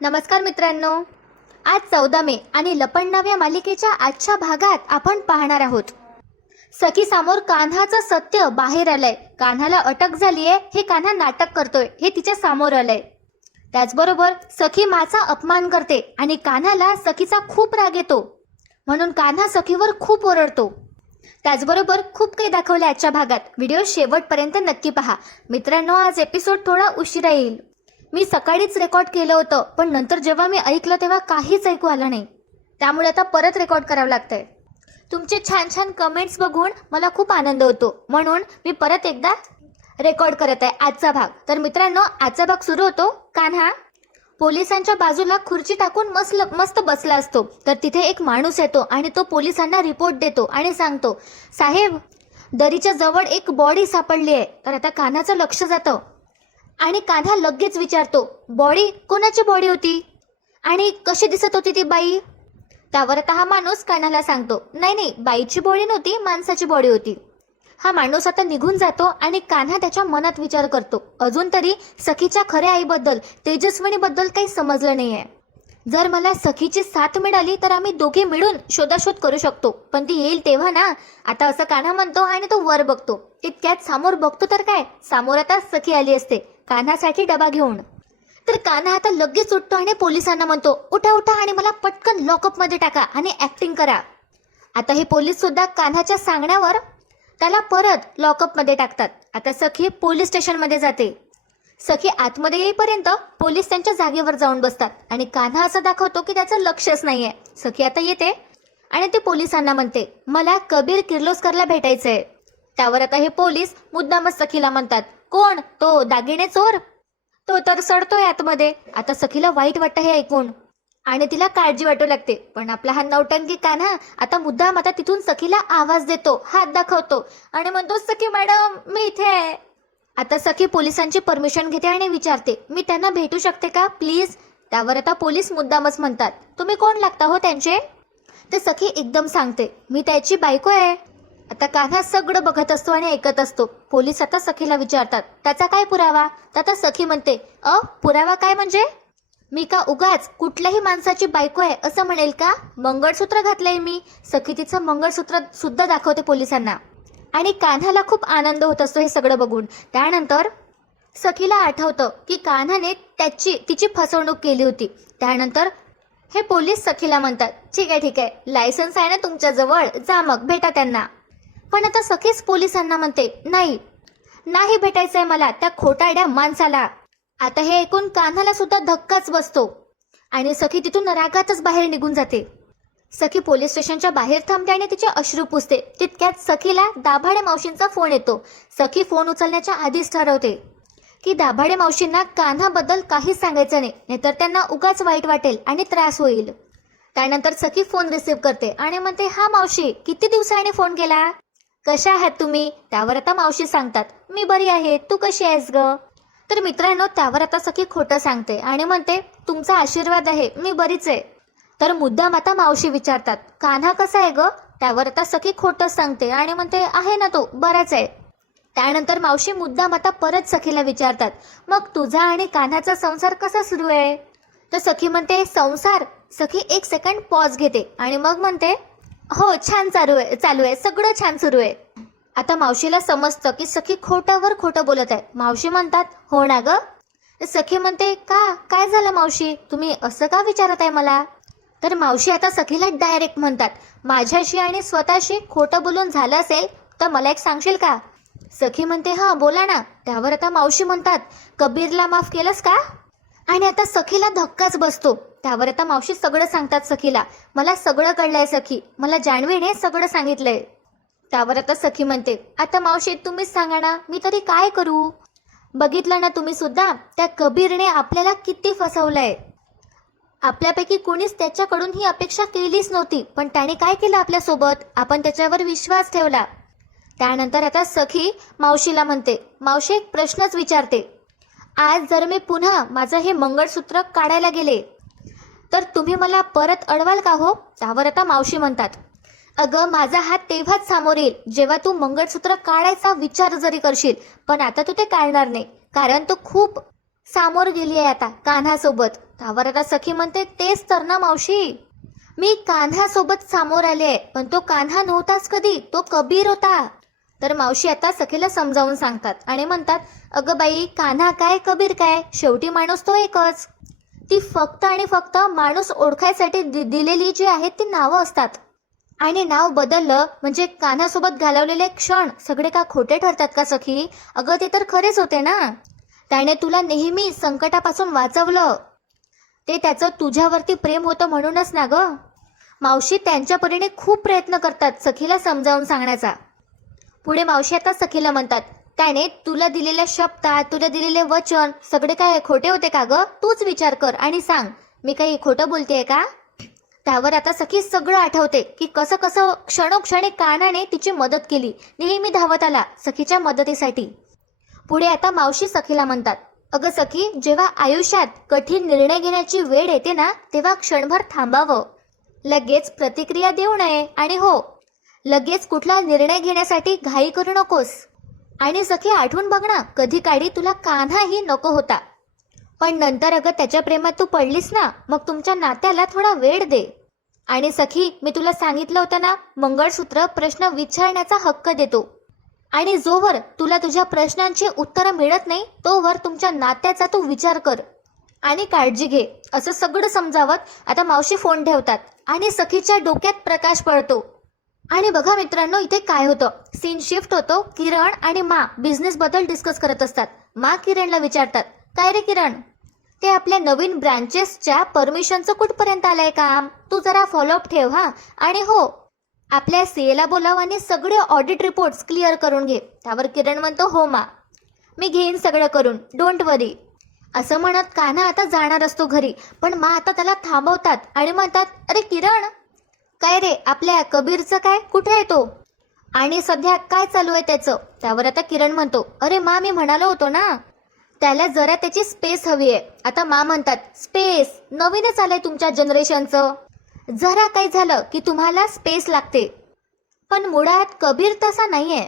नमस्कार मित्रांनो, आज 14 मे आणि लपंडाव या मालिकेच्या आजच्या भागात आपण पाहणार आहोत. सखी समोर कान्हाचं सत्य बाहेर आलंय. कान्हाला अटक झालीये हे कान्हा नाटक करतोय हे तिच्या समोर आलंय. त्याचबरोबर सखी माचा अपमान करते आणि कान्हाला सखीचा खूप राग येतो, म्हणून कान्हा सखीवर खूप ओरडतो. त्याचबरोबर खूप काही दाखवले आजच्या भागात. व्हिडिओ शेवटपर्यंत नक्की पहा. मित्रांनो, आज एपिसोड थोडा उशिरा येईल. मी सकाळीच रेकॉर्ड केलं होतं, पण नंतर जेव्हा मी ऐकलं तेव्हा काहीच ऐकू आलं नाही. त्यामुळे आता परत रेकॉर्ड करावं लागतंय. तुमचे छान छान कमेंट्स बघून मला खूप आनंद होतो, म्हणून मी परत एकदा रेकॉर्ड करत आहे आजचा भाग. तर मित्रांनो, आजचा भाग सुरू होतो. कान्हा पोलिसांच्या बाजूला खुर्ची टाकून मस्त बसला असतो. तर तिथे एक माणूस येतो आणि तो पोलिसांना रिपोर्ट देतो आणि सांगतो, साहेब, दरीच्या जवळ एक बॉडी सापडली आहे. तर आता कान्हाचं लक्ष जातं आणि कान्हा लगेच विचारतो, बॉडी? कोणाची बॉडी होती आणि कशी दिसत होती ती बाई? त्यावर आता हा माणूस कान्हाला सांगतो, नाही, बाईची बॉडी नव्हती, माणसाची बॉडी होती. हा माणूस आता निघून जातो आणि कान्हा त्याच्या मनात विचार करतो, अजून तरी सखीच्या खऱ्या आईबद्दल, तेजस्विनीबद्दल काही समजलं नाहीये. जर मला सखीची साथ मिळाली तर आम्ही दोघे मिळून शोधाशोध करू शकतो, पण ती येईल तेव्हा ना. आता असं कान्हा म्हणतो आणि तो वर बघतो. तितक्यात समोर बघतो तर काय, समोर आता सखी आली असते कान्हासाठी डबा घेऊन. तर कान्हा आता लगेच उठतो आणि पोलिसांना म्हणतो, उठा आणि मला पटकन लॉकअप मध्ये टाका आणि ऍक्टिंग करा. आता हे पोलीस सुद्धा कान्हाच्या सांगण्यावर त्याला परत लॉकअप मध्ये टाकतात. आता सखी पोलीस स्टेशन मध्ये जाते. सखी आतमध्ये येईपर्यंत पोलीस त्यांच्या जागेवर जाऊन बसतात आणि कान्हा असं दाखवतो की त्याचं लक्षच नाहीये. सखी आता येते आणि ते पोलिसांना म्हणते, मला कबीर किर्लोस्करला भेटायचंय. त्यावर आता हे पोलीस मुद्दामच सखीला म्हणतात, कोण? तो दागिने चोर? तो तर सडतोय आतमध्ये. आता सखीला वाईट वाटतं हे ऐकून आणि तिला काळजी वाटू लागते. पण आपला हा नौटंकी कान्हा आता मुद्दाम आता तिथून सखीला आवाज देतो, हात दाखवतो आणि म्हणतो, सखी मॅडम, मी इथे आहे. आता सखी पोलिसांची परमिशन घेते आणि विचारते, मी त्यांना भेटू शकते का प्लीज? त्यावर आता पोलीस मुद्दामच म्हणतात, तुम्ही कोण लागता हो त्यांचे? ते सखी एकदम सांगते, मी त्याची बायको आहे. आता कान्हा सगळं बघत असतो आणि ऐकत असतो. पोलीस आता सखीला विचारतात, त्याचा काय पुरावा? तर आता सखी म्हणते, पुरावा काय म्हणजे? मी का उगाच कुठल्याही माणसाची बायको आहे असं म्हणेल का? मंगळसूत्र घातलंय मी. सखी तिचं मंगळसूत्र सुद्धा दाखवते पोलिसांना आणि कान्हाला खूप आनंद होत असतो हे सगळं बघून. त्यानंतर सखीला आठवतं की कान्हाने तिची फसवणूक केली होती. त्यानंतर हे पोलीस सखीला म्हणतात, ठीक आहे, लायसन्स आहे ना तुमच्याजवळ, जा मग भेटा त्यांना. पण आता सखीच पोलिसांना म्हणते, नाही भेटायचंय मला त्या खोटारड्या माणसाला. आता हे ऐकून कान्हाला सुद्धा धक्काच बसतो आणि सखी तिथून रागातच बाहेर निघून जाते. सखी पोलीस स्टेशनच्या बाहेर थांबते आणि तिचे अश्रू पुसते. तितक्यात सखीला दाभाडे मावशींचा फोन येतो. सखी फोन उचलण्याच्या आधीच ठरवते की दाभाडे मावशींना कान्हाबद्दल काहीच सांगायचं नाही, नाहीतर त्यांना उगाच वाईट वाटेल आणि त्रास होईल. त्यानंतर सखी फोन रिसीव्ह करते आणि म्हणते, हा मावशी, किती दिवसांनी फोन केला? कशा आहात तुम्ही? त्यावर आता मावशी सांगतात, मी बरी आहे, तू कशी आहेस ग? तर मित्रांनो, त्यावर आता सखी खोटं सांगते आणि म्हणते, तुमचा आशीर्वाद आहे, मी बरीच आहे. तर मुद्दाम आता मावशी विचारतात, कान्हा कसा आहे ग? त्यावर आता सखी खोटं सांगते आणि म्हणते, आहे ना तो, बराच आहे. त्यानंतर मावशी मुद्दाम आता परत सखीला विचारतात, मग तुझा आणि कान्हाचा संसार कसा सुरू आहे? तर सखी म्हणते, संसार? सखी एक सेकंड पॉज घेते आणि मग म्हणते, हो, छान चालू आहे, सगळं छान सुरू आहे. आता मावशीला समजतं की सखी खोटावर खोटं बोलत आहे. मावशी म्हणतात, हो ना ग? सखी म्हणते, काय झालं मावशी, तुम्ही असं का विचारत आहे मला? तर मावशी आता सखीला डायरेक्ट म्हणतात, माझ्याशी आणि स्वतःशी खोटं बोलून झालं असेल तर मला एक सांगशील का? सखी म्हणते, हा, बोला ना. त्यावर आता मावशी म्हणतात, कबीरला माफ केलंस का? आणि आता सखीला धक्काच बसतो. त्यावर आता मावशी सगळं सांगतात सखीला, मला सगळं कळलंय सखी, मला जान्हवीने सगळं सांगितलंय. त्यावर आता सखी म्हणते, आता मावशी तुम्हीच सांगा ना, मी तरी काय करू? बघितलं ना तुम्ही सुद्धा, त्या कबीरने आपल्याला किती फसवलंय. आपल्यापैकी कोणीच त्याच्याकडून ही अपेक्षा केलीच नव्हती, पण त्याने काय केलं आपल्यासोबत? आपण त्याच्यावर विश्वास ठेवला. त्यानंतर आता सखी मावशीला म्हणते, मावशी एक प्रश्नच विचारते, आज जर मी पुन्हा माझं हे मंगळसूत्र काढायला गेले तर तुम्ही मला परत अडवाल का हो? त्यावर आता मावशी म्हणतात, अगं, माझा हात तेव्हाच समोर येईल जेव्हा तू मंगळसूत्र काढायचा विचार जरी करशील, पण आता तू ते काढणार नाही, कारण तो खूप सामोर गेली आहे आता कान्हासोबत. त्यावर आता सखी म्हणते तेच तर ना मावशी, मी कान्हासोबत सामोर आले आहे, पण तो कान्हा नव्हताच कधी, तो कबीर होता. तर मावशी आता सखीला समजावून सांगतात आणि म्हणतात, अगं बाई, कान्हा काय कबीर काय, शेवटी माणूस तो एकच. ती फक्त आणि फक्त माणूस ओळखायसाठी दिलेली जी आहेत ती नावं असतात. आणि नाव बदललं म्हणजे कान्हासोबत घालवलेले क्षण सगळे का खोटे ठरतात का सखी? अगं ते तर खरेच होते ना. त्याने तुला नेहमी संकटापासून वाचवलं, ते त्याचं तुझ्यावरती प्रेम होतं म्हणूनच ना ग. मावशी त्यांच्या परीने खूप प्रयत्न करतात सखीला समजावून सांगण्याचा. पुढे मावशी आता सखीला म्हणतात, त्याने तुला दिलेल्या शब्दात, तुला दिलेले वचन सगळे काय खोटे होते का ग? तूच विचार कर आणि सांग, मी काही खोटं बोलतेय का? त्यावर आता सखी सगळं आठवते की कसं कसं क्षणोक्षणी कान्हाने तिची मदत केली, नेहमी धावत आला सखीच्या मदतीसाठी. पुढे आता मावशी सखीला म्हणतात, अगं सखी, जेव्हा आयुष्यात कठीण निर्णय घेण्याची वेळ येते ना, तेव्हा क्षणभर थांबावं, लगेच प्रतिक्रिया देऊ नये, आणि हो, लगेच कुठला निर्णय घेण्यासाठी घाई करू नकोस. आणि सखी आठवून बघ ना, कधी काळी तुला कान्हाही नको होता, पण नंतर अगं त्याच्या प्रेमात तू पडलीस ना, मग तुमच्या नात्याला थोडा वेळ दे. आणि सखी, मी तुला सांगितलं होतं ना, मंगळसूत्र प्रश्न विचारण्याचा हक्क देतो, आणि जोवर तुला तुझ्या प्रश्नांची उत्तरं मिळत नाही तोवर तुमच्या नात्याचा तू विचार कर आणि काळजी घे. असं सगळं समजावत आता मावशी फोन ठेवतात आणि सखीच्या डोक्यात प्रकाश पडतो. आणि बघा मित्रांनो, इथे काय होतं, सीन शिफ्ट होतो. किरण आणि मा बिझनेस बद्दल डिस्कस करत असतात. मा किरणला विचारतात, काय रे किरण, ते आपल्या नवीन ब्रांचेसच्या परमिशनचं कुठपर्यंत आलंय काम? तू जरा फॉलोअप ठेव हा. आणि हो, आपल्या सीएला बोलाव आणि सगळे ऑडिट रिपोर्ट्स क्लिअर करून घे. त्यावर किरण म्हणतो, हो मा, मी घेईन सगळं करून, डोंट वरी. असं म्हणत कान्हा आता जाणार असतो घरी, पण मा आता त्याला थांबवतात आणि म्हणतात, अरे किरण, काय रे, आपल्या कबीरचं काय, कुठे आहे तो, आणि सध्या काय चालू आहे त्याचं? त्यावर आता किरण म्हणतो, अरे मा, मी म्हणालो होतो ना, त्याला जरा त्याची स्पेस हवी आहे. आता मा म्हणतात, स्पेस नवीनच आलंय तुमच्या जनरेशनचं, जरा काही झालं की तुम्हाला स्पेस लागते, पण मुळात कबीर तसा नाहीये.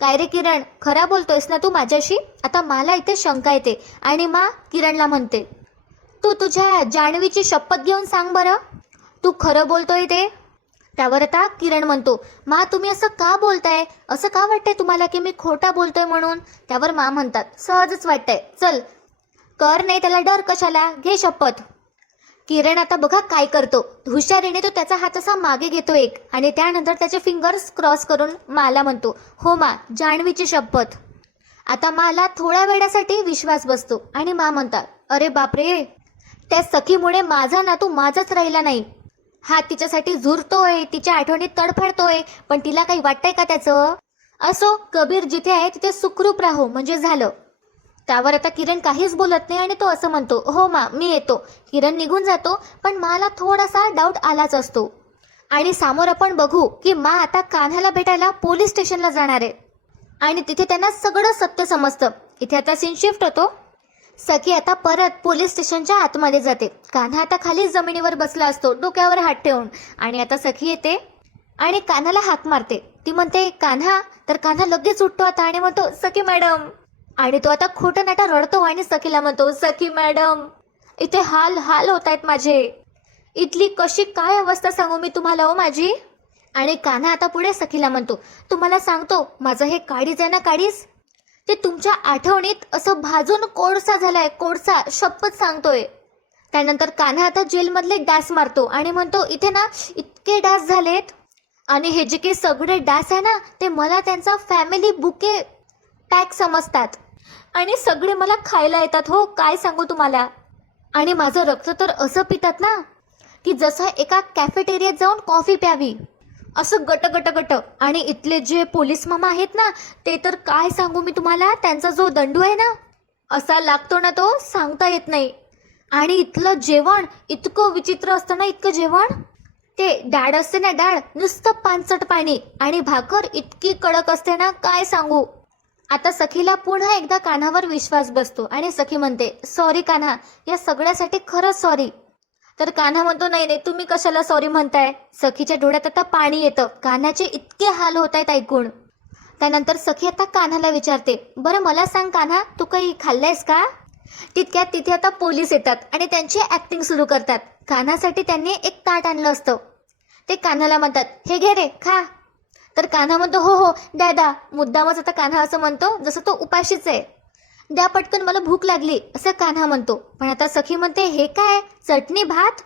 काय रे किरण, खरा बोलतोयस ना तू माझ्याशी? आता मला इथे शंका येते. आणि मा किरणला म्हणते, तू तुझ्या जान्हवीची शपथ घेऊन सांग बरं, तू खरं बोलतोय ते? त्यावर आता किरण म्हणतो, मा तुम्ही असं का बोलताय, असं का वाटतंय तुम्हाला की मी खोटा बोलतोय म्हणून? त्यावर मा म्हणतात, सहजच वाटतंय, चल कर, नाही त्याला डर कशाला, घे शपथ. किरण आता बघा काय करतो, हुशारीने तो त्याचा हात असा मागे घेतो एक, आणि त्यानंतर त्याचे फिंगर्स क्रॉस करून माला म्हणतो, हो मा, जान्हवीची शपथ. आता माला थोड्या वेळासाठी विश्वास बसतो आणि मा म्हणतात, अरे बापरे, त्या सखीमुळे माझा नातू माझाच राहिला नाही. हा तिच्यासाठी झुरतोय, तिच्या आठवणीत तडफडतोय, पण तिला काही वाटतंय का त्याचं? असो, कबीर जिथे आहे तिथे सुखरूप राहू म्हणजे झालं. त्यावर आता किरण काहीच बोलत नाही आणि तो असं म्हणतो, हो मा, मी येतो. किरण निघून जातो, पण माला थोडासा डाऊट आलाच असतो. आणि समोर आपण बघू की मा आता कान्हाला भेटायला पोलीस स्टेशनला जाणार आहे आणि तिथे त्यांना सगळं सत्य समजतं. इथे आता सीन शिफ्ट होतो. सखी आता परत पोलीस स्टेशनच्या आतमध्ये जाते. कान्हा आता खाली जमिनीवर बसला असतो डोक्यावर हात ठेवून, आणि आता सखी येते आणि कान्हाला हाक मारते. ती म्हणते, कान्हा. तर कान्हा लगेच उठतो आता आणि म्हणतो, सखी मॅडम. आणि तो आता खोटं नाटा रडतो आणि सखीला म्हणतो, सखी मॅडम, इथे हाल हाल होत आहेत माझे, इथली कशी काय अवस्था सांगू मी तुम्हाला हो माझी. आणि कान्हा आता पुढे सखीला म्हणतो, तुम्हाला सांगतो, माझं हे काडीज आहे ना, काडीज, ते तुमच्या आठवणीत असं भाजून कोळसा झालाय, कोळसा, शपथ सांगतोय. त्यानंतर कान्हा आता जेलमधले डास मारतो आणि म्हणतो, इथे ना इतके डास झालेत, आणि हे जे काही सगळे डास आहे ना, ते मला त्यांचा फॅमिली बुके पॅक समजतात आणि सगळे मला खायला येतात हो, काय सांगू तुम्हाला. आणि माझं रक्त तर असं पितात ना की जसं एका कॅफेटेरियात जाऊन कॉफी प्यावी, असं गट गट गट. आणि इथले जे पोलीस मामा आहेत ना, ते तर काय सांगू मी तुम्हाला, त्यांचा जो दंडू आहे ना, असा लागतो ना तो सांगता येत नाही. आणि इथलं जेवण इतकं विचित्र असतं ना, इतकं जेवण, ते डाळ असते ना, डाळ नुसतं पानसट पाणी, आणि भाकर इतकी कडक असते ना, काय सांगू. आता सखीला पुन्हा एकदा कान्हावर विश्वास बसतो आणि सखी म्हणते, सॉरी कान्हा, या सगळ्यासाठी खरंच सॉरी. तर कान्हा म्हणतो, नाही नाही, तुम्ही कशाला सॉरी म्हणताय. सखीच्या डोळ्यात आता पाणी येतं, कान्हाचे इतके हाल होत आहेत ऐकून. त्यानंतर सखी आता कान्हाला विचारते, बरं मला सांग कान्हा, तू काही खाल्लंयस का? तितक्यात तिथे आता पोलीस येतात आणि त्यांची ऍक्टिंग सुरू करतात. कान्हासाठी त्यांनी एक ताट आणलं असतं. ते कान्हाला म्हणतात, हे घे रे खा. तर कान्हा म्हणतो, हो हो द्या द्या. मुद्दामच आता कान्हा असं म्हणतो जसं तो उपाशीच आहे. द्या पटकन, मला भूक लागली असं कान्हा म्हणतो. पण आता सखी म्हणते, हे काय चटणी भात?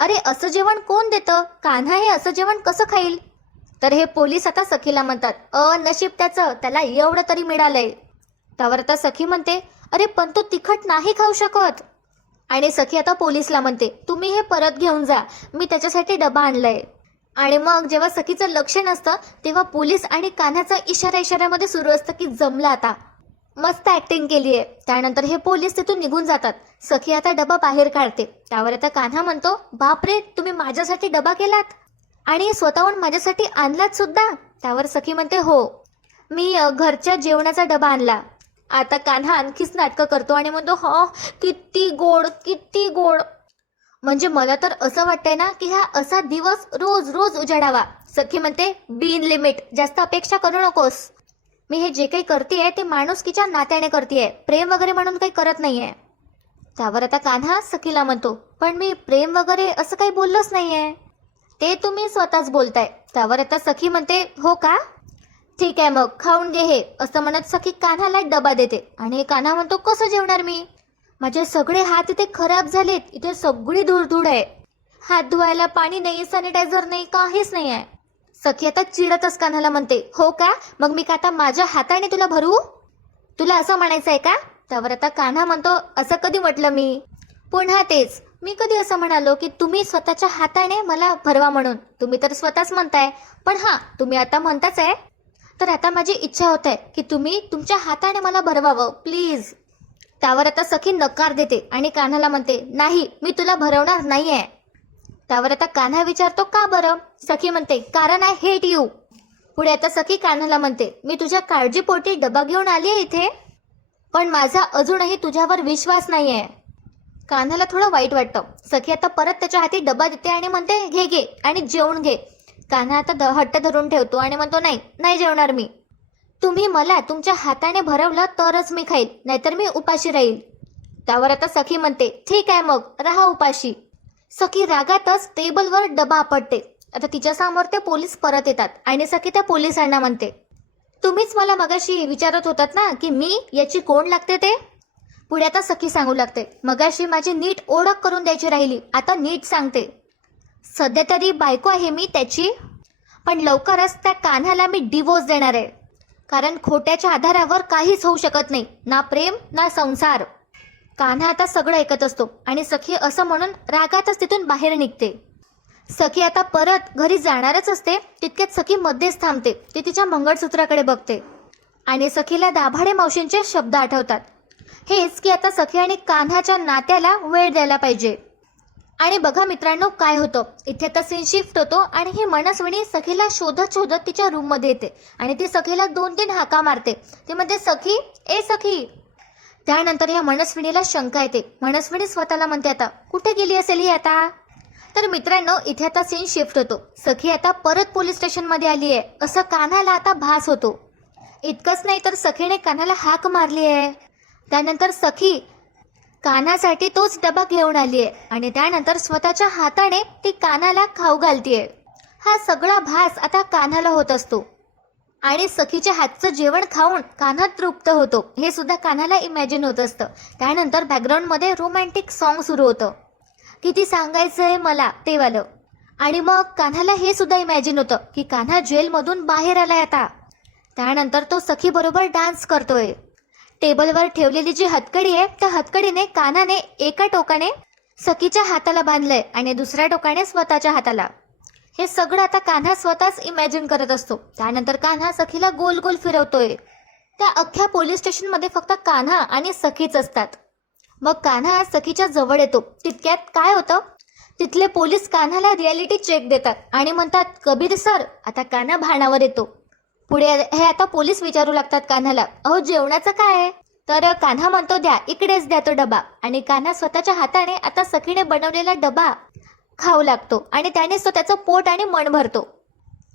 अरे असं जेवण कोण देतं? कान्हा हे असं जेवण कसं खाईल? तर हे पोलीस आता सखीला म्हणतात, नशीब त्याचं, त्याला एवढं तरी मिळालंय. त्यावर आता सखी म्हणते, अरे पण तो तिखट नाही खाऊ शकत. आणि सखी आता पोलीसला म्हणते, तुम्ही हे परत घेऊन जा, मी त्याच्यासाठी डबा आणलाय. आणि मग जेव्हा सखीचं लक्ष नसतं तेव्हा पोलीस आणि कान्हाचा इशाऱ्यामध्ये सुरू असतं की जमलं आता, मस्त ऍक्टिंग केली आहे. त्यानंतर हे पोलीस तिथून निघून जातात. सखी आता डबा बाहेर काढते. त्यावर आता कान्हा म्हणतो, बापरे तुम्ही माझ्यासाठी डबा केलात आणि स्वतःहून माझ्यासाठी आणलात सुद्धा? त्यावर सखी म्हणते, हो मी घरच्या जेवणाचा डबा आणला. आता कान्हा आणखीच नाटकं करतो आणि म्हणतो, हो किती गोड किती गोड. म्हणजे मला तर असं वाटतंय ना की हा असा दिवस रोज रोज उजाडावा. सखी म्हणते, बी इन लिमिट, जास्त अपेक्षा करू नकोस. मी हे जे काही करतेय ते माणुसकीच्या नात्याने करतेय, प्रेम वगैरे म्हणून काही करत नाहीये. त्यावर आता कान्हा सखीला म्हणतो, पण मी प्रेम वगैरे असं काही बोललोच नाहीये, ते तुम्ही स्वतःच बोलताय. त्यावर आता सखी म्हणते, हो का, ठीक आहे मग खाऊन घे हे. असं म्हणत सखी कान्हाला एक डबा देते. आणि कान्हा म्हणतो, कसं जेवणार मी? माझे सगळे हात इथे खराब झालेत, इथे सगळी धूळ आहे, हात धुवायला पाणी नाही, सॅनिटायझर नाही, काहीच नाही आहे. सखी आता चिडतच कान्हाला म्हणते, हो का, मग मी का आता माझ्या हाताने तुला भरू? तुला असं म्हणायचं आहे का? त्यावर आता कान्हा म्हणतो, असं कधी म्हटलं मी? पुन्हा तेच, मी कधी असं म्हणालो की तुम्ही स्वतःच्या हाताने मला भरवा म्हणून? तुम्ही तर स्वतःच म्हणताय. पण हां, तुम्ही आता म्हणताच आहे, तर आता माझी इच्छा होत आहे की तुम्ही तुमच्या हाताने मला भरवावं प्लीज. त्यावर आता सखी नकार देते आणि कान्हाला म्हणते, नाही मी तुला भरवणार नाहीये. त्यावर आता कान्हा विचारतो, का बरं? सखी म्हणते, कारण आय हेट यू. पुढे आता सखी कान्हाला म्हणते, मी तुझ्या काळजीपोटी डबा घेऊन आली आहे इथे, पण माझा अजूनही तुझ्यावर विश्वास नाहीये. कान्हाला थोडं वाईट वाटतं. सखी आता परत त्याच्या हाती डबा देते आणि म्हणते, घे घे आणि जेवून घे. कान्हा आता हट्ट धरून ठेवतो आणि म्हणतो, नाही नाही जेवणार मी. तुम्ही मला तुमच्या हाताने भरवलं तरच मी खाईल, नाहीतर मी उपाशी राहील. त्यावर आता सखी म्हणते, ठीक आहे मग राहा उपाशी. सखी रागातच टेबलवर डबा आपटते. आता तिच्यासमोर ते पोलीस परत येतात आणि सखी त्या पोलिसांना म्हणते, तुम्हीच मला मगाशी विचारत होतात ना की मी याची कोण लागते ते? पुढे आता सखी सांगू लागते, मगाशी माझी नीट ओळख करून द्यायची राहिली, आता नीट सांगते. सध्या तरी बायको आहे मी त्याची, पण लवकरच त्या कान्हाला मी डिवोर्स देणार आहे. कारण खोट्याच्या आधारावर काहीच होऊ शकत नाही, ना प्रेम ना संसार. कान्हा आता सगळं ऐकत असतो आणि सखी असं म्हणून रागातच तिथून बाहेर निघते. सखी आता परत घरी जाणारच असते, तितक्यात सखी मध्येच थांबते. ती तिच्या मंगळसूत्राकडे बघते आणि सखीला दाभाडे मावशींचे शब्द आठवतात. हेच की आता सखी आणि कान्हाच्या नात्याला वेळ द्यायला पाहिजे. आणि बघा मित्रांनो काय होतं, इथे आता सीन शिफ्ट होतो आणि ही मनस्विनी सखीला शोधत शोधत तिच्या रूममध्ये येते आणि ती सखीला 2-3 हाका मारते. ती म्हणते, सखी ए सखी. त्यानंतर या मनस्विनीला शंका येते. मनस्विनी स्वतःला म्हणते, आता कुठे गेली असेल ही आता? तर मित्रांनो इथे आता सीन शिफ्ट होतो. सखी आता परत पोलीस स्टेशनमध्ये आली आहे असं कान्हाला आता भास होतो. इतकंच नाही तर सखीने कान्हाला हाक मारली आहे. त्यानंतर सखी कान्हासाठी तोच डबा घेऊन आली आहे आणि त्यानंतर स्वतःच्या हाताने ती कान्हाला खाऊ घालतीये. हा सगळा भास आता कान्हाला होत असतो आणि सखीच्या हातचं जेवण खाऊन कान्हा तृप्त होतो. हे सुद्धा कान्हाला इमॅजिन होत असतं. त्यानंतर बॅकग्राऊंडमध्ये रोमॅन्टिक सॉन्ग सुरू होतं, किती सांगायचंय मला ते वालं. आणि मग कान्हाला हे सुद्धा इमॅजिन होतं की कान्हा जेलमधून बाहेर आलाय आता. त्यानंतर तो सखी बरोबर डान्स करतोय. टेबलवर ठेवलेली जी हतकडी आहे त्या हतकडीने कान्हाने एका टोकाने सखीच्या हाताला बांधलंय आणि दुसऱ्या टोकाने स्वतःच्या हाताला. हे सगळं आता कान्हा स्वतःच इमॅजिन करत असतो. त्यानंतर कान्हा सखीला गोल गोल फिरवतोय. त्या अख्ख्या पोलीस स्टेशनमध्ये फक्त कान्हा आणि सखीच असतात. मग कान्हा सखीच्या जवळ येतो. तितक्यात काय होतं, तिथले पोलीस कान्हाला रियालिटी चेक देतात आणि म्हणतात, कबीर सर. आता कान्हा भानावर येतो. पुढे हे आता पोलीस विचारू लागतात कान्हाला, अहो जेवणाचं काय आहे? तर कान्हा म्हणतो, द्या इकडेच द्या तो डबा. आणि कान्हा स्वतःच्या हाताने आता सखीने बनवलेला डबा खाऊ लागतो आणि त्यानेच तो त्याचं पोट आणि मन भरतो.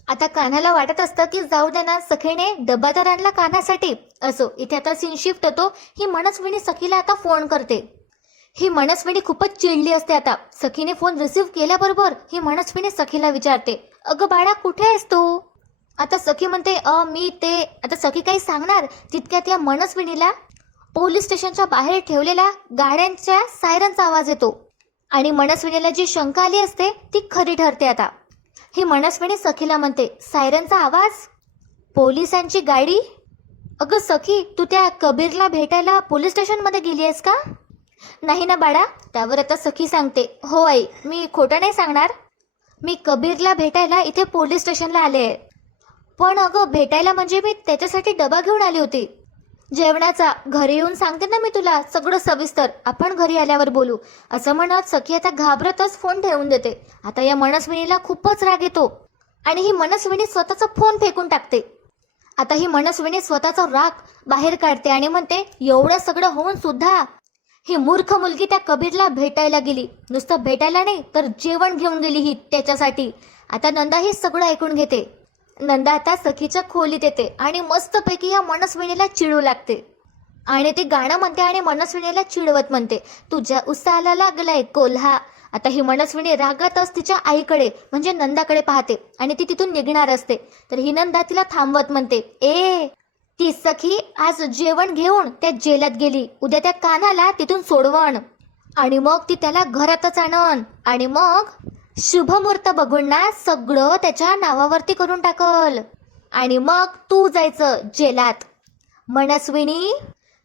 आता कान्हाला वाटत असतं की जाऊ दे ना, सखीने डबा तर आणला कान्हासाठी, असो, इथे आता सीन शिफ्ट होतो. ही मनस्विनी सखीला आता फोन करते. ही मनस्विनी खूपच चिडली असते. आता सखीने फोन रिसीव्ह केल्याबरोबर ही मनस्विनी सखीला विचारते, अगं बाळा कुठे आहेस तू? आता सखी म्हणते मी ते. आता सखी काही सांगणार तितक्यात या मनस्विनीला पोलीस स्टेशनच्या बाहेर ठेवलेल्या गाड्यांच्या सायरनचा आवाज येतो आणि मनस्विनीला जी शंका आली असते ती खरी ठरते. आता ही मनस्विनी सखीला म्हणते, सायरनचा आवाज, पोलिसांची गाडी? अगं सखी, तू त्या कबीरला भेटायला पोलीस स्टेशनमध्ये गेली आहेस का? नाही ना बाळा. त्यावर आता सखी सांगते, हो आई, मी खोटं नाही सांगणार. मी कबीरला भेटायला इथे पोलीस स्टेशनला आले आहे. पण अगं भेटायला म्हणजे मी त्याच्यासाठी डबा घेऊन आली होती जेवणाचा. घरी येऊन सांगते ना मी तुला सगळं सविस्तर, आपण घरी आल्यावर बोलू. असं म्हणत सखी आता घाबरतच फोन ठेवून देते. आता या मनस्विनीला खूपच राग येतो आणि ही मनस्विनी स्वतःचा फोन फेकून टाकते. आता ही मनस्विनी स्वतःचा राग बाहेर काढते आणि म्हणते, एवढं सगळं होऊन सुद्धा ही मूर्ख मुलगी त्या कबीरला भेटायला गेली. नुसतं भेटायला नाही तर जेवण घेऊन गेली ही त्याच्यासाठी. आता नंदा हे सगळं ऐकून घेते. नंदा आता सखीच्या खोलीत येते आणि मस्तपैकी या मनस्विनीला चिडू लागते आणि ती गाणं म्हणते आणि मनस्विनीला चिडवत म्हणते, तुझ्या उसाला लागलाय कोल्हा. आता ही मनस्विनी रागातच तिच्या आईकडे म्हणजे नंदाकडे पाहते आणि ती तिथून निघणार असते. तर ही नंदा तिला थांबवत म्हणते, ए, ती सखी आज जेवण घेऊन त्या जेलात गेली. उद्या त्या कान्हाला तिथून सोडवण आणि मग ती त्याला घरातच आणन आणि मग शुभमुहूर्त बघून ना सगळं त्याच्या नावावरती करून टाकल आणि मग तू जायचं जेलात. मनस्विनी.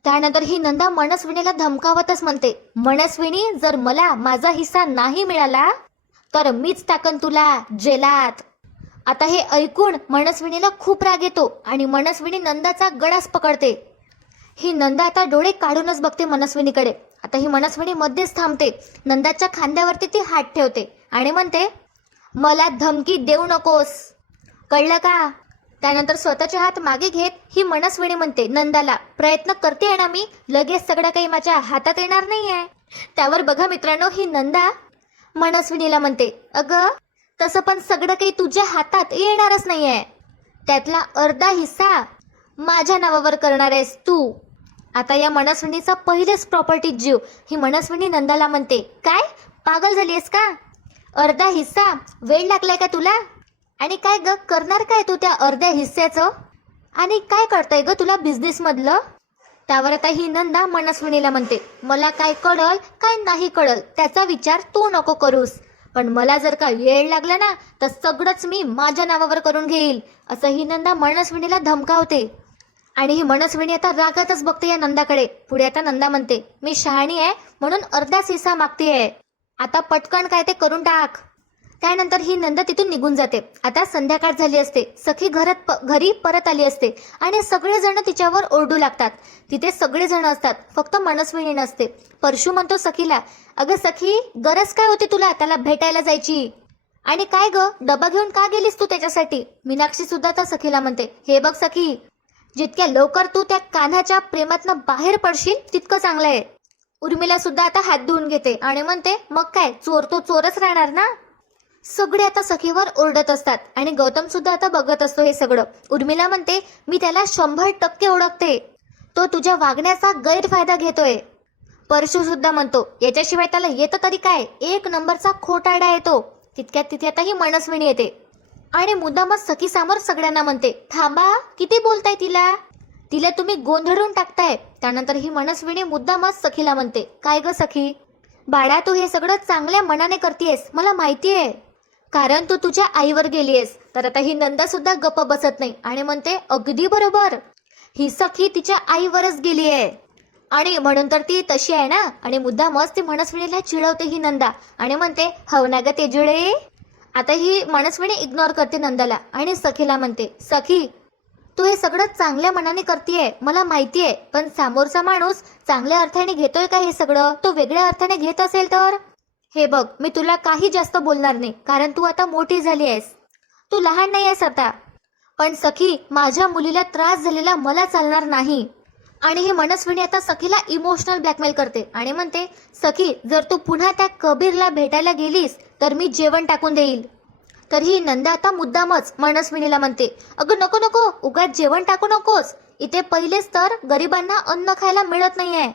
त्यानंतर ही नंदा मनस्विनीला धमकावतच म्हणते, मनस्विनी, जर मला माझा हिस्सा नाही मिळाला तर मीच टाकन तुला जेलात. आता हे ऐकून मनस्विनीला खूप राग येतो आणि मनस्विनी नंदाचा गळाच पकडते. ही नंदा आता डोळे काढूनच बघते मनस्विनीकडे. आता ही मनस्विनी मध्येच थांबते. नंदाच्या खांद्यावरती ती हात ठेवते आणि म्हणते, मला धमकी देऊ नकोस, कळलं का? त्यानंतर स्वतःचे हात मागे घेत ही मनस्विनी म्हणते नंदाला, प्रयत्न करते आहे ना मी, लगेच सगळं काही माझ्या हातात येणार नाही आहे. त्यावर बघा मित्रांनो, ही नंदा मनस्विनीला म्हणते, अगं तसं पण सगळं काही तुझ्या हातात येणारच नाही आहे. त्यातला अर्धा हिस्सा माझ्या नावावर करणार आहेस तू. आता या मनस्विनीचा पहिलेच प्रॉपर्टी जीव. ही मनस्विनी नंदाला म्हणते, काय पागल झाली आहेस का? अर्धा हिस्सा? वेळ लागलाय का तुला? आणि काय ग करणार काय तू त्या अर्ध्या हिस्स्याचं? आणि काय कळतंय ग तुला बिझनेस मधलं? त्यावर आता ही नंदा मनस्विनीला म्हणते, मला काय कळल काय नाही कळल त्याचा विचार तू नको करूस, पण मला जर का वेळ लागला ना तर सगळंच मी माझ्या नावावर करून घेईल, असं ही नंदा मनस्विनीला धमकावते. आणि ही मनस्विनी आता रागातच बघते या नंदाकडे. पुढे आता नंदा म्हणते, मी शहाणी आहे म्हणून अर्धाच हिस्सा मागतेय, आता पटकन काय ते करून टाक. त्यानंतर ही नंदा तिथून निघून जाते. आता संध्याकाळ झाली असते. सखी घरी परत आली असते आणि सगळेजण तिच्यावर ओरडू लागतात. तिथे सगळेजण असतात, फक्त मनस्विनी नसते. परशू म्हणतो सखीला, अगं सखी, गरज काय होती तुला त्याला भेटायला जायची? आणि काय ग डबा घेऊन का गेलीस तू त्याच्यासाठी? मीनाक्षी सुद्धा आता सखीला म्हणते, हे बघ सखी, जितक्या लवकर तू त्या कान्हाच्या प्रेमातनं बाहेर पडशील तितकं चांगलं आहे. उर्मिला सुद्धा आता हात धुवून घेते आणि म्हणते, मग काय, चोर तो चोरच राहणार ना. सगळे आता सखीवर ओरडत असतात आणि गौतम सुद्धा आता बघत असतो हे सगळं. उर्मिला म्हणते, मी त्याला 100% ओळखते, तो तुझ्या वागण्याचा गैरफायदा घेतोय. परशू सुद्धा म्हणतो, याच्याशिवाय त्याला येतं तरी काय, एक नंबरचा खोटारडा येतो. तितक्यात तिथे आता ही मनस्विनी येते आणि मुद्दामच सखी समोर सगळ्यांना म्हणते, थांबा, किती बोलताय तिला, तिला तुम्ही गोंधळून टाकताय. त्यानंतर ही मनस्विनी मुद्दामच सखीला म्हणते, काय ग सखी, बाळा तू हे सगळं चांगल्या मनाने करतेस, मला माहितीये, कारण तू तुझ्या आईवर गेलीयस. तर आता ही नंदा सुद्धा गप्प बसत नाही आणि म्हणते, अगदी बरोबर, ही सखी तिच्या आईवरच गेली आहे आणि म्हणून तर ती तशी आहे ना. आणि मुद्दामच ती मनस्विनीला चिडवते ही नंदा आणि म्हणते, हो ना ग तेजुळे. आता ही मनस्विनी इग्नोर करते नंदाला आणि सखीला म्हणते, सखी तू हे सगळं चांगल्या मनाने करतेय, मला माहितीये, पण समोरचा माणूस चांगल्या अर्थाने घेतोय का हे सगळं? तो वेगळ्या अर्थाने घेत असेल तर? हे बघ, मी तुला काही जास्त बोलणार नाही, कारण तू आता मोठी झाली आहेस, तू लहान नाही आहेस आता. पण सखी, माझ्या मुलीला त्रास झालेला मला चालणार नाही. आणि ही मनस्विनी आता सखीला इमोशनल ब्लॅकमेल करते आणि म्हणते, सखी जर तू पुन्हा त्या कबीरला भेटायला गेलीस तर मी जेवण टाकून देईल. तर ही नंदा आता मुद्दामच मनस्विनीला म्हणते, अगं नको नको, उगाच जेवण टाकू नकोस, इथे पहिलेच तर गरिबांना अन्न खायला मिळत नाहीये.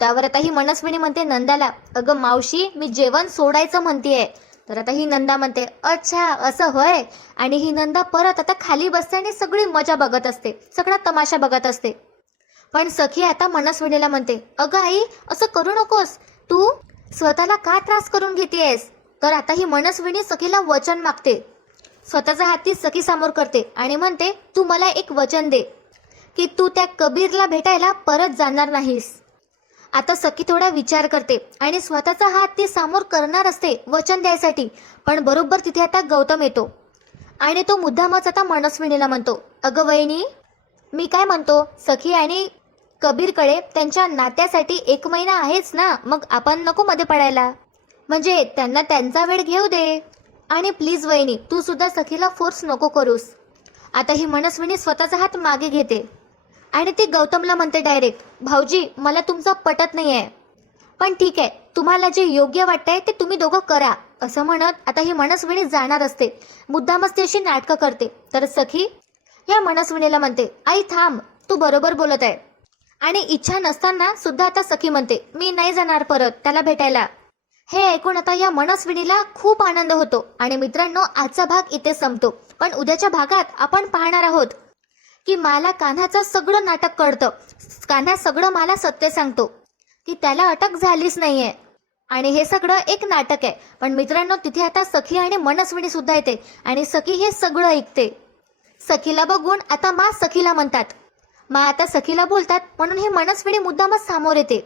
त्यावर आता ही मनस्विनी म्हणते नंदाला, अगं मावशी मी जेवण सोडायचं म्हणतेय. तर आता ही नंदा म्हणते अच्छा असं होय. आणि ही नंदा परत आता खाली बसते आणि सगळी मजा बघत असते, सगळा तमाशा बघत असते. पण सखी आता मनस्विनीला म्हणते, अगं आई असं करू नकोस, तू स्वतःला का त्रास करून घेतेयस. तर आता ही मनस्विनी सखीला वचन मागते. स्वतःचा हात ती सखी समोर करते आणि म्हणते, तू मला एक वचन दे की तू त्या कबीरला भेटायला परत जाणार नाहीस. आता सखी थोडा विचार करते आणि स्वतःचा हात ती समोर करणार असते वचन द्यायसाठी. पण बरोबर तिथे आता गौतम येतो आणि तो मुद्दामच आता मनस्विनीला म्हणतो, अगं वहिनी मी काय म्हणतो, सखी आणि कबीरकडे त्यांच्या नात्यासाठी 1 महिना आहेच ना, मग आपण नको मध्ये पडायला, म्हणजे त्यांना त्यांचा वेळ घेऊ दे. आणि प्लीज वहिनी तू सुद्धा सखीला फोर्स नको करूस. आता ही मनस्विनी स्वतःचा हात मागे घेते आणि ती गौतमला म्हणते डायरेक्ट, भाऊजी मला तुमचं पटत नाही आहे, पण ठीक आहे तुम्हाला जे योग्य वाटतंय ते तुम्ही दोघं करा. असं म्हणत आता ही मनस्विनी जाणार असते. मुद्दामच ती अशी नाटकं करते. तर सखी या मनस्विनीला म्हणते, आई थांब तू बरोबर बोलत आहे. आणि इच्छा नसताना सुद्धा आता सखी म्हणते, मी नाही जाणार परत त्याला भेटायला. हे ऐकून आता या मनस्विनीला खूप आनंद होतो. आणि मित्रांनो आजचा भाग इथे संपतो. पण उद्याच्या भागात आपण पाहणार आहोत की मला कान्हाचं सगळं नाटक कळतं. कान्हा सगळं मला सत्य सांगतो की त्याला अटक झालीच नाहीये आणि हे सगळं एक नाटक आहे. पण मित्रांनो तिथे आता सखी आणि मनस्विनी सुद्धा येते आणि सखी हे सगळं ऐकते. सखीला बघून आता मा सखीला म्हणतात, मा आता सखीला बोलतात म्हणून ही मनस्विनी मुद्दामच समोर येते.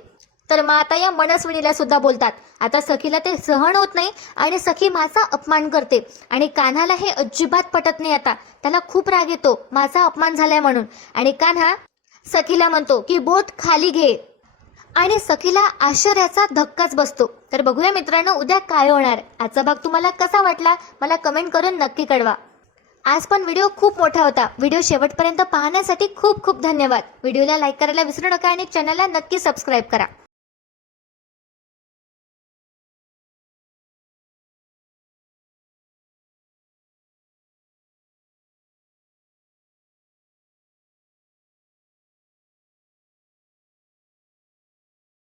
तर मा आता या मनस्विनीला सुद्धा बोलतात. आता सखीला ते सहन होत नाही आणि सखी माझा अपमान करते. आणि कान्हाला हे अजिबात पटत नाही. आता त्याला खूप राग येतो माझा अपमान झालाय म्हणून. आणि कान्हा सखीला म्हणतो की बोट खाली घे. आणि सखीला आश्चर्याचा धक्काच बसतो. तर बघूया मित्रांनो उद्या काय होणार. आजचा भाग तुम्हाला कसा वाटला मला कमेंट करून नक्की कळवा. आज पण व्हिडिओ खूप मोठा होता. व्हिडिओ शेवटपर्यंत पाहण्यासाठी खूप खूप धन्यवाद. व्हिडिओला लाईक करायला विसरू नका आणि चॅनलला नक्की सबस्क्राईब करा.